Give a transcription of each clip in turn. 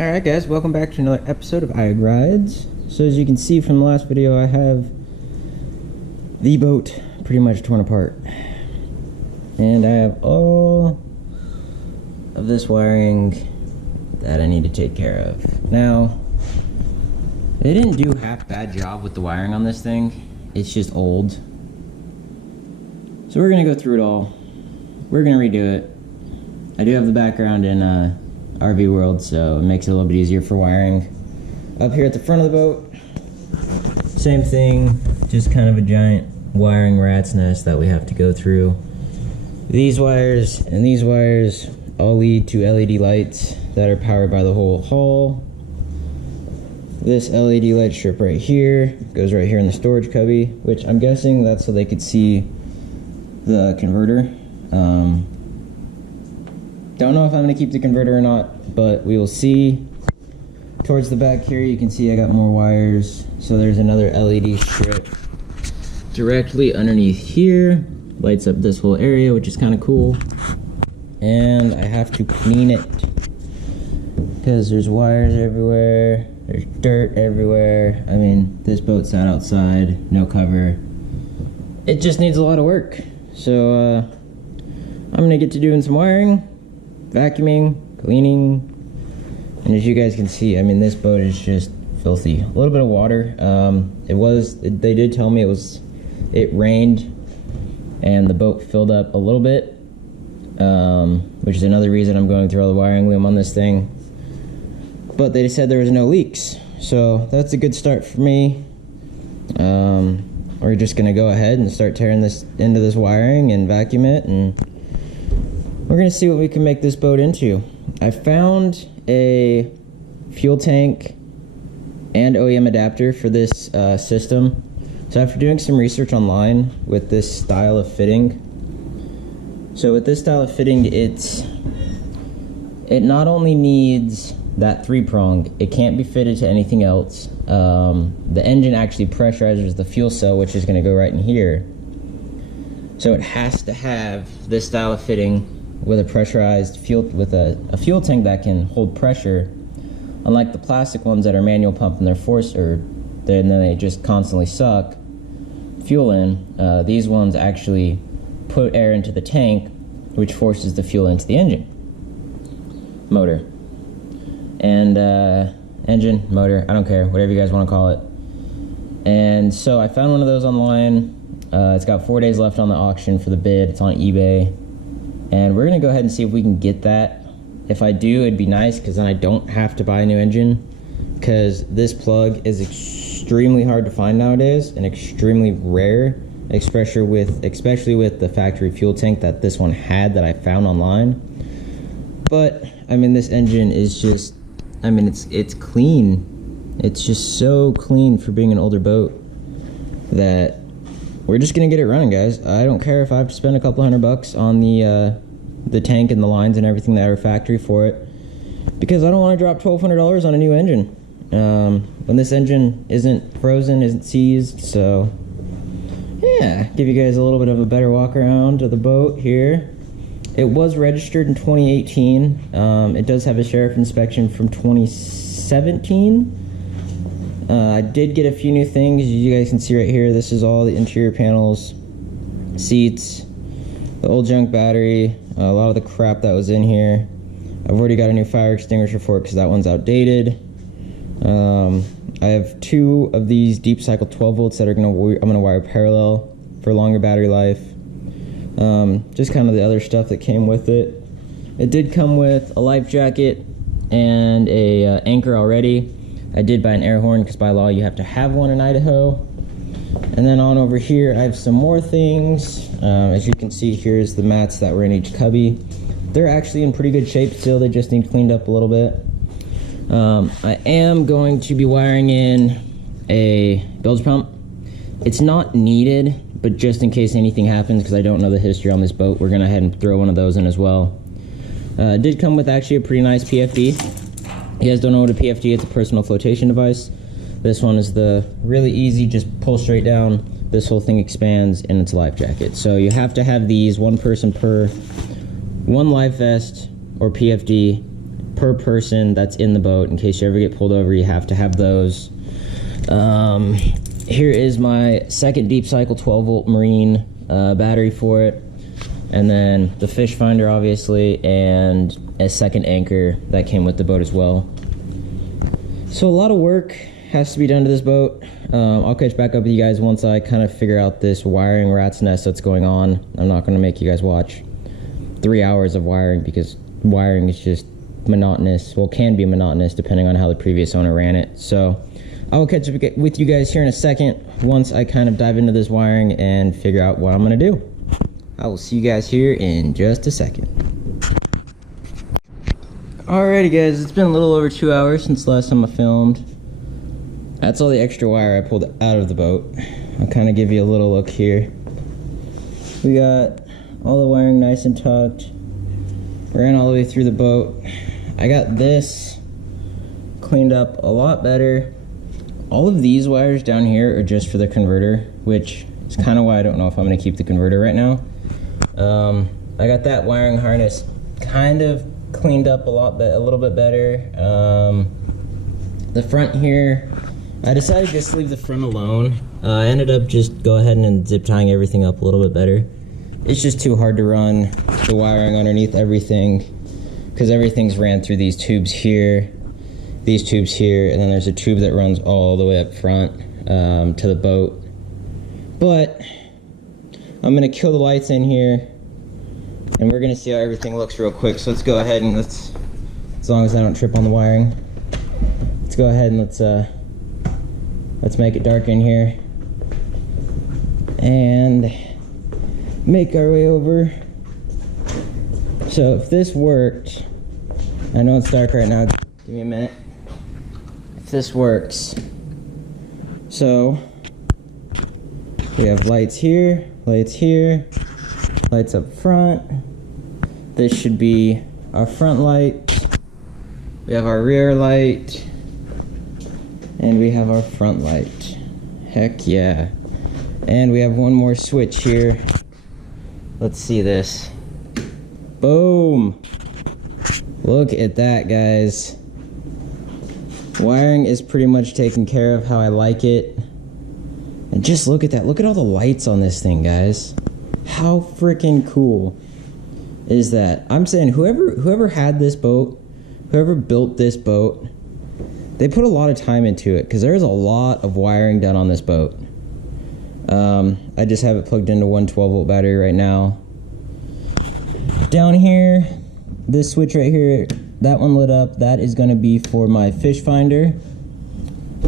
Alright guys, welcome back to another episode of Ag Rides. So as you can see from the last video, I have the boat pretty much torn apart. And I have all of this wiring that I need to take care of. Now, they didn't do a half bad job with the wiring on this thing. It's just old. So we're going to go through it all. We're going to redo it. I do have the background in RV World, so it makes it a little bit easier for wiring. Up here at the front of the boat, same thing, just kind of a giant wiring rat's nest that we have to go through. These wires and these wires all lead to LED lights that are powered by the whole hull. This LED light strip right here goes right here in the storage cubby, which I'm guessing that's so they could see the converter. Don't know if I'm going to keep the converter or not, but we will see. Towards the back here, you can see I got more wires. So there's another LED strip directly underneath here. Lights up this whole area, which is kind of cool. And I have to clean it because there's wires everywhere. There's dirt everywhere. I mean, this boat sat outside, no cover. It just needs a lot of work. So I'm going to get to doing some wiring, vacuuming, cleaning, and as you guys can see, I mean, this boat is just filthy. A little bit of water. They did tell me it rained and the boat filled up a little bit, which is another reason I'm going through all the wiring loom on this thing. But they said there was no leaks, so that's a good start for me. We're just gonna go ahead and start tearing this into this wiring and vacuum it, and we're gonna see what we can make this boat into. I found a fuel tank and OEM adapter for this system. So after doing some research online with this style of fitting, it not only needs that 3-prong, it can't be fitted to anything else. The engine actually pressurizes the fuel cell, which is gonna go right in here. So it has to have this style of fitting with a pressurized fuel, with a fuel tank that can hold pressure, unlike the plastic ones that are manual pump and they're forced, then they just constantly suck fuel in. These ones actually put air into the tank, which forces the fuel into the engine, motor, and engine, motor, I don't care, whatever you guys want to call it. And so I found one of those online. It's got 4 days left on the auction for the bid. It's on eBay. And we're going to go ahead and see if we can get that. If I do, it'd be nice because then I don't have to buy a new engine, because this plug is extremely hard to find nowadays and extremely rare, especially with the factory fuel tank that this one had that I found online. But I mean, this engine is just, I mean, it's clean. It's just so clean for being an older boat that we're just gonna get it running, guys. I don't care if I have to spend a couple $100 on the tank and the lines and everything that are factory for it, because I don't want to drop $1,200 on a new engine when this engine isn't frozen, isn't seized. So yeah, give you guys a little bit of a better walk around of the boat here. It was registered in 2018. It does have a sheriff inspection from 2017. I did get a few new things. You guys can see right here, this is all the interior panels, seats, the old junk battery, a lot of the crap that was in here. I've already got a new fire extinguisher for it because that one's outdated. I have 2 of these deep cycle 12 volts that I'm gonna wire parallel for longer battery life. Just kind of the other stuff that came with it. It did come with a life jacket and a anchor already. I did buy an air horn because by law you have to have one in Idaho. And then on over here I have some more things. As you can see, here's the mats that were in each cubby. They're actually in pretty good shape still, they just need cleaned up a little bit. I am going to be wiring in a bilge pump. It's not needed, but just in case anything happens, because I don't know the history on this boat, we're going to head and throw one of those in as well. It did come with actually a pretty nice PFD. You guys don't know what a PFD is, it's a personal flotation device. This one is the really easy, just pull straight down. This whole thing expands and it's a life jacket. So you have to have these, one person per one life vest or PFD per person that's in the boat. In case you ever get pulled over, you have to have those. Here is my second Deep Cycle 12-volt marine battery for it, and then the fish finder, obviously, and a second anchor that came with the boat as well. So a lot of work has to be done to this boat. I'll catch back up with you guys once I kind of figure out this wiring rat's nest that's going on. I'm not going to make you guys watch 3 hours of wiring, because wiring is just monotonous. Well, can be monotonous depending on how the previous owner ran it. So I will catch up with you guys here in a second once I kind of dive into this wiring and figure out what I'm going to do. I will see you guys here in just a second. Alrighty guys, it's been a little over 2 hours since the last time I filmed. That's all the extra wire I pulled out of the boat. I'll kind of give you a little look here. We got all the wiring nice and tucked. Ran all the way through the boat. I got this cleaned up a lot better. All of these wires down here are just for the converter, which is kind of why I don't know if I'm going to keep the converter right now. I got that wiring harness kind of cleaned up a little bit better. The front here, I decided to just leave the front alone. I ended up just go ahead and zip tying everything up a little bit better. It's just too hard to run the wiring underneath everything, because everything's ran through these tubes here, and then there's a tube that runs all the way up front to the boat. But I'm gonna kill the lights in here, and we're gonna see how everything looks real quick. So let's go ahead and as long as I don't trip on the wiring, let's go ahead and let's make it dark in here and make our way over. So if this worked, I know it's dark right now, give me a minute. If this works, so we have lights here, lights up front. This should be our front light. We have our rear light, and we have our front light. Heck yeah. And we have one more switch here. Let's see this. Boom! Look at that, guys. Wiring is pretty much taken care of how I like it. And just look at that. Look at all the lights on this thing, guys. How freaking cool is that? I'm saying whoever had this boat, whoever built this boat, they put a lot of time into it, because there's a lot of wiring done on this boat. I just have it plugged into one 12-volt battery right now. Down here, this switch right here, that one lit up. That is going to be for my fish finder,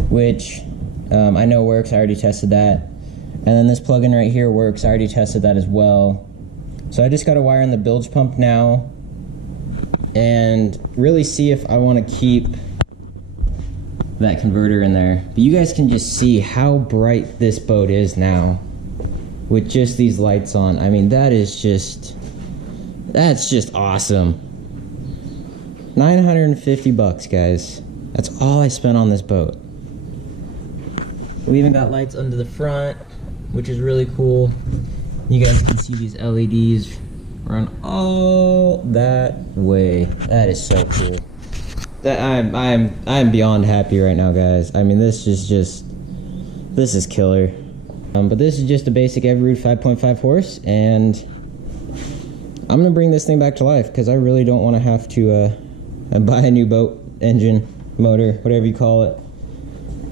which I know works. I already tested that. And then this plug-in right here works. I already tested that as well. So I just got to wire in the bilge pump now and really see if I want to keep that converter in there. But you guys can just see how bright this boat is now with just these lights on. I mean, that's just awesome. 950 bucks, guys. That's all I spent on this boat. We even got lights under the front, which is really cool. You guys can see these LEDs run all that way. That is so cool. I'm beyond happy right now, guys. I mean, this is killer. But this is just a basic Evinrude 5.5 horse, and I'm gonna bring this thing back to life, because I really don't want to have to buy a new boat, engine, motor, whatever you call it.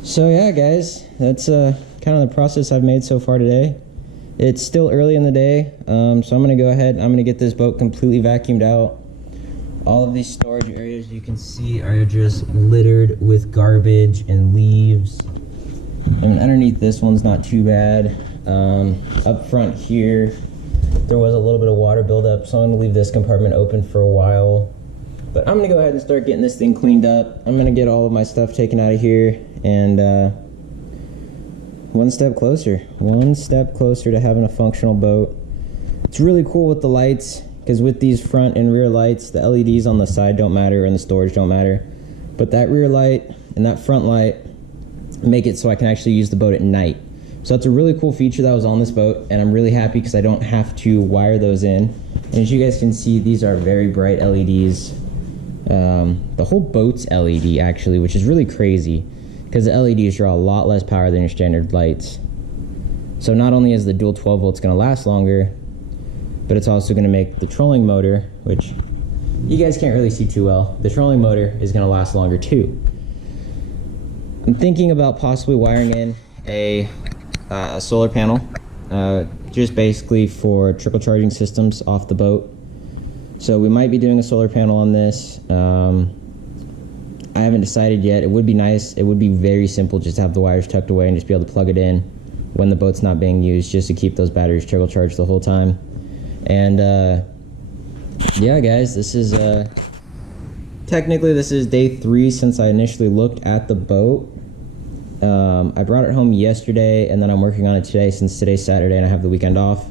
So yeah, guys, that's kind of the process I've made so far today. It's still early in the day, so I'm gonna go ahead. I'm gonna get this boat completely vacuumed out. All of these storage areas you can see are just littered with garbage and leaves. I mean, underneath this one's not too bad. Up front here, there was a little bit of water buildup, so I'm gonna leave this compartment open for a while. But I'm gonna go ahead and start getting this thing cleaned up. I'm gonna get all of my stuff taken out of here, and one step closer to having a functional boat. It's really cool with the lights, because with these front and rear lights, the LEDs on the side don't matter and the storage don't matter. But that rear light and that front light make it so I can actually use the boat at night. So that's a really cool feature that was on this boat, and I'm really happy because I don't have to wire those in. And as you guys can see, these are very bright LEDs. The whole boat's LED actually, which is really crazy because the LEDs draw a lot less power than your standard lights. So not only is the dual 12 volts going to last longer, but it's also going to make the trolling motor, which you guys can't really see too well, the trolling motor is going to last longer too. I'm thinking about possibly wiring in a solar panel, just basically for trickle charging systems off the boat. So we might be doing a solar panel on this. I haven't decided yet. It would be nice. It would be very simple just to have the wires tucked away and just be able to plug it in when the boat's not being used, just to keep those batteries trickle charged the whole time. And yeah, guys, this is technically this is day 3 since I initially looked at the boat. I brought it home yesterday, and then I'm working on it today since today's Saturday and I have the weekend off.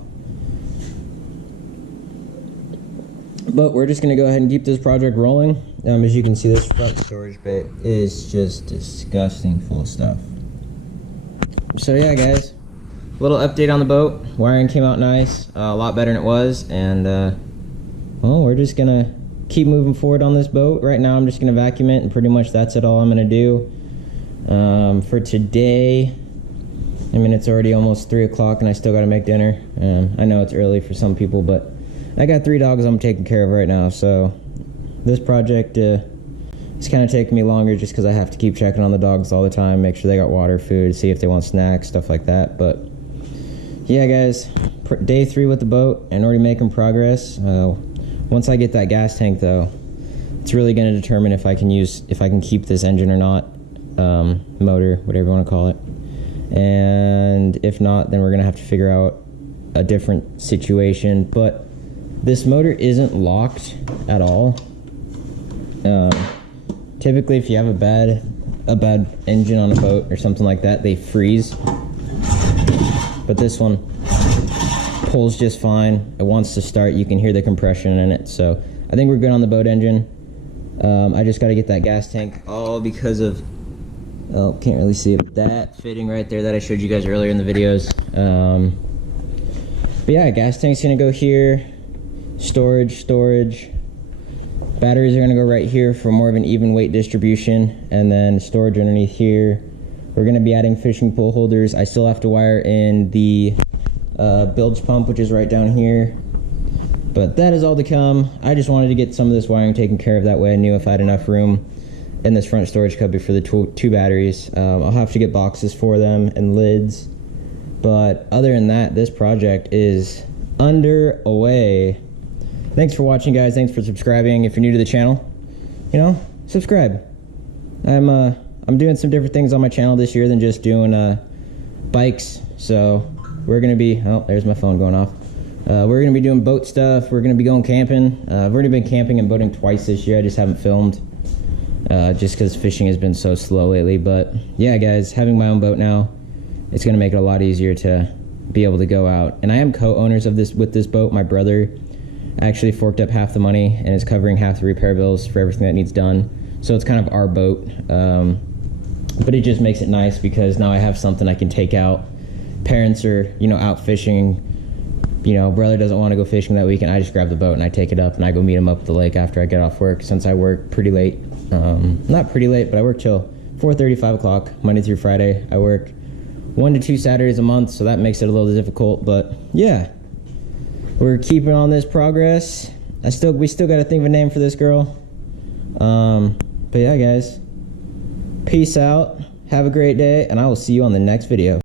But we're just going to go ahead and keep this project rolling. As you can see, this front storage bay is just disgusting full of stuff. So yeah, guys, little update on the boat. Wiring came out nice, a lot better than it was, and well, we're just going to keep moving forward on this boat. Right now I'm just going to vacuum it, and pretty much that's all I'm going to do. For today, I mean, it's already almost 3 o'clock and I still got to make dinner. I know it's early for some people, but I got 3 dogs I'm taking care of right now, so this project is kind of taking me longer just because I have to keep checking on the dogs all the time, make sure they got water, food, see if they want snacks, stuff like that. But yeah, guys, day 3 with the boat and already making progress. Once I get that gas tank though, it's really going to determine if I can keep this engine or not, motor, whatever you want to call it. And if not, then we're going to have to figure out a different situation. But this motor isn't locked at all. Typically, if you have a bad engine on a boat or something like that, they freeze. But this one pulls just fine. It wants to start. You can hear the compression in it. So I think we're good on the boat engine. I just got to get that gas tank, all because of, oh, can't really see it, but that fitting right there that I showed you guys earlier in the videos. But yeah, gas tank's gonna go here. Storage. Batteries are going to go right here for more of an even weight distribution, and then storage underneath here. We're going to be adding fishing pole holders. I still have to wire in the bilge pump, which is right down here, but that is all to come. I just wanted to get some of this wiring taken care of, that way I knew if I had enough room in this front storage cubby for the two batteries. I'll have to get boxes for them and lids, but other than that, this project is underway. Thanks for watching, guys. Thanks for subscribing. If you're new to the channel, subscribe. I'm doing some different things on my channel this year than just doing bikes. So we're gonna be, oh, there's my phone going off. We're gonna be doing boat stuff. We're gonna be going camping. I've already been camping and boating twice this year. I just haven't filmed just because fishing has been so slow lately. But yeah, guys, having my own boat now, it's gonna make it a lot easier to be able to go out. And I am co-owners of this with this boat. My brother actually forked up half the money and is covering half the repair bills for everything that needs done. So it's kind of our boat, but it just makes it nice because now I have something I can take out. Parents are, out fishing. Brother doesn't want to go fishing that weekend. I just grab the boat and I take it up and I go meet him up at the lake after I get off work, since I work pretty late. Not pretty late, but I work till 4:30, 5 o'clock, Monday through Friday. I work 1 to 2 Saturdays a month, so that makes it a little difficult, but yeah. We're keeping on this progress. We still got to think of a name for this girl. But yeah, guys, peace out. Have a great day, and I will see you on the next video.